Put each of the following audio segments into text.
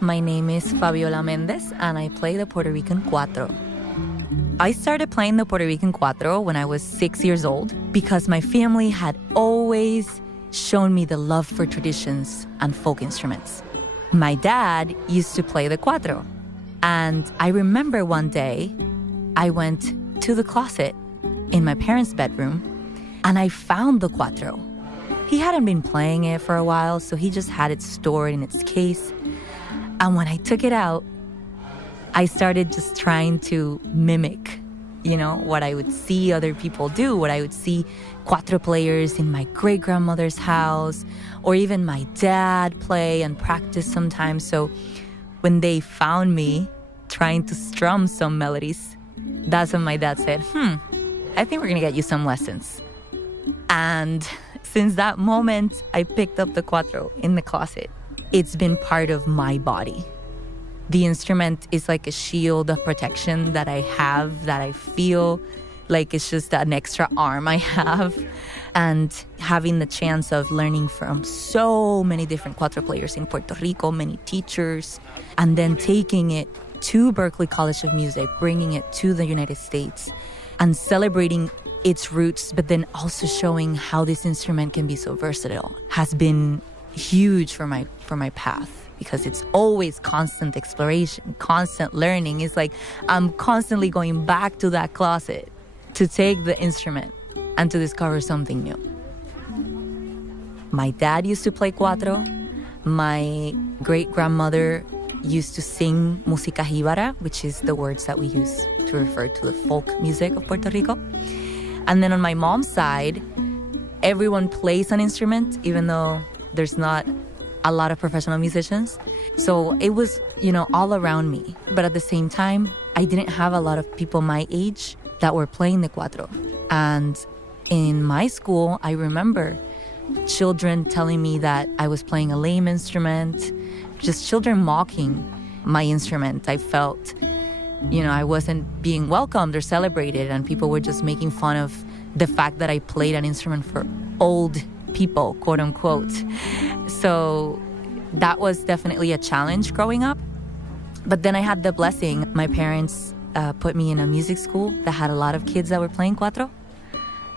My name is Fabiola Mendez, and I play the Puerto Rican Cuatro. I started playing the Puerto Rican Cuatro when I was 6 years old because my family had always shown me the love for traditions and folk instruments. My dad used to play the Cuatro, and I remember one day I went to the closet in my parents' bedroom and I found the Cuatro. He hadn't been playing it for a while, so he just had it stored in its case. And when I took it out, I started just trying to mimic, what I would see other people do, what I would see Cuatro players in my great-grandmother's house, or even my dad play and practice sometimes. So when they found me trying to strum some melodies, that's when my dad said, I think we're gonna get you some lessons. And since that moment, I picked up the Cuatro in the closet. It's been part of my body. The instrument is like a shield of protection that I have, that I feel like it's just an extra arm I have. And having the chance of learning from so many different Cuatro players in Puerto Rico, many teachers, and then taking it to Berklee College of Music, bringing it to the United States, and celebrating its roots, but then also showing how this instrument can be so versatile, has been huge for my path. Because it's always constant exploration, constant learning. It's like I'm constantly going back to that closet to take the instrument and to discover something new. My dad used to play Cuatro. My great-grandmother used to sing musica jibara, which is the words that we use to refer to the folk music of Puerto Rico. And then on my mom's side, everyone plays an instrument, even though there's not a lot of professional musicians. So it was, all around me. But at the same time, I didn't have a lot of people my age that were playing the Cuatro. And in my school, I remember children telling me that I was playing a lame instrument, just children mocking my instrument. I felt, I wasn't being welcomed or celebrated, and people were just making fun of the fact that I played an instrument for old people, quote unquote. So that was definitely a challenge growing up. But then I had the blessing. My parents put me in a music school that had a lot of kids that were playing Cuatro.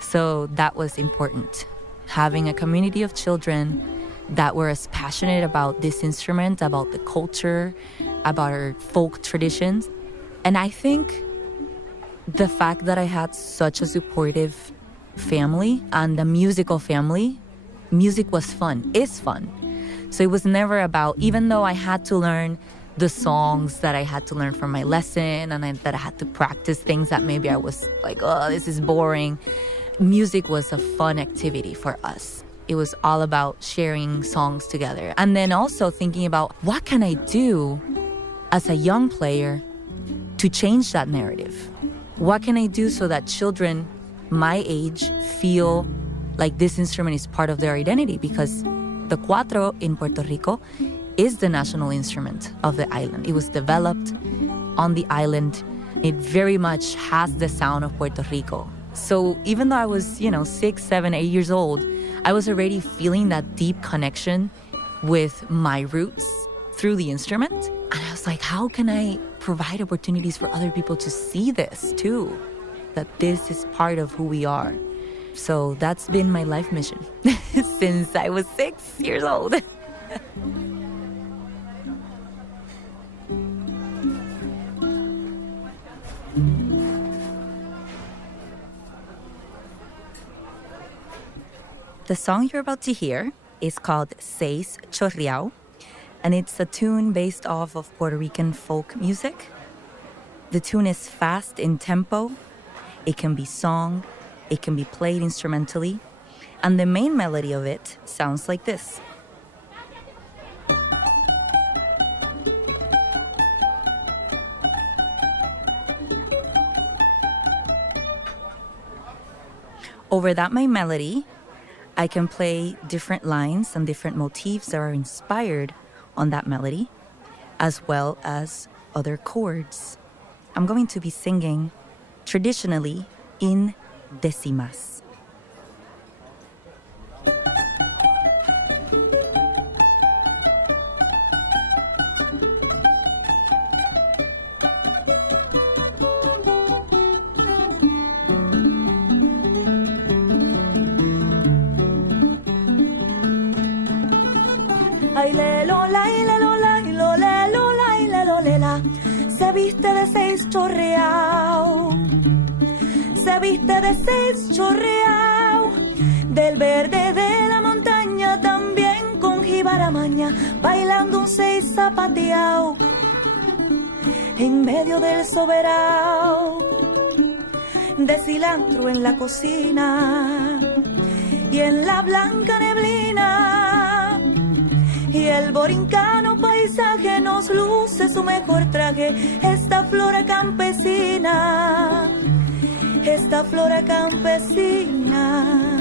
So that was important. Having a community of children that were as passionate about this instrument, about the culture, about our folk traditions. And I think the fact that I had such a supportive family and a musical family, music was fun, is fun. So it was never about, even though I had to learn the songs that I had to learn from my lesson and that I had to practice things that maybe I was like, oh, this is boring. Music was a fun activity for us. It was all about sharing songs together. And then also thinking about what can I do as a young player to change that narrative? What can I do so that children my age feel like this instrument is part of their identity? Because the Cuatro in Puerto Rico is the national instrument of the island. It was developed on the island. It very much has the sound of Puerto Rico. So even though I was, 6, 7, 8 years old, I was already feeling that deep connection with my roots through the instrument. And I was like, how can I provide opportunities for other people to see this too? That this is part of who we are. So that's been my life mission since I was 6 years old. The song you're about to hear is called Seis Chorreao, and it's a tune based off of Puerto Rican folk music. The tune is fast in tempo. It can be sung, it can be played instrumentally, and the main melody of it sounds like this. Over that main melody, I can play different lines and different motifs that are inspired on that melody, as well as other chords. I'm going to be singing traditionally in decimas. bailelo, lailelo, lailo, lelo, lailelo, lela. Se viste de seis chorreao, se viste de seis chorreao, del verde de la montaña, también con jibara maña, bailando un seis zapateao, en medio del soberao, de cilantro en la cocina, y en la blanca neblina, y el borincano paisaje nos luce su mejor traje, esta flora campesina, esta flora campesina.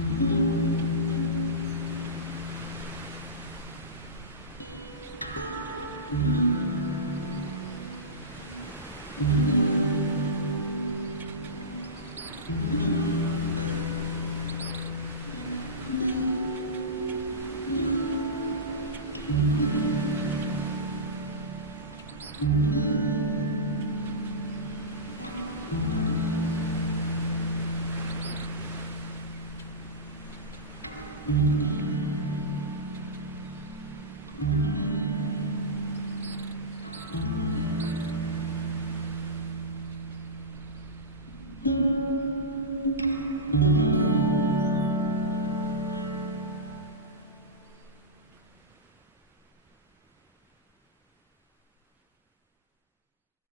Mm-hmm. Mm-hmm.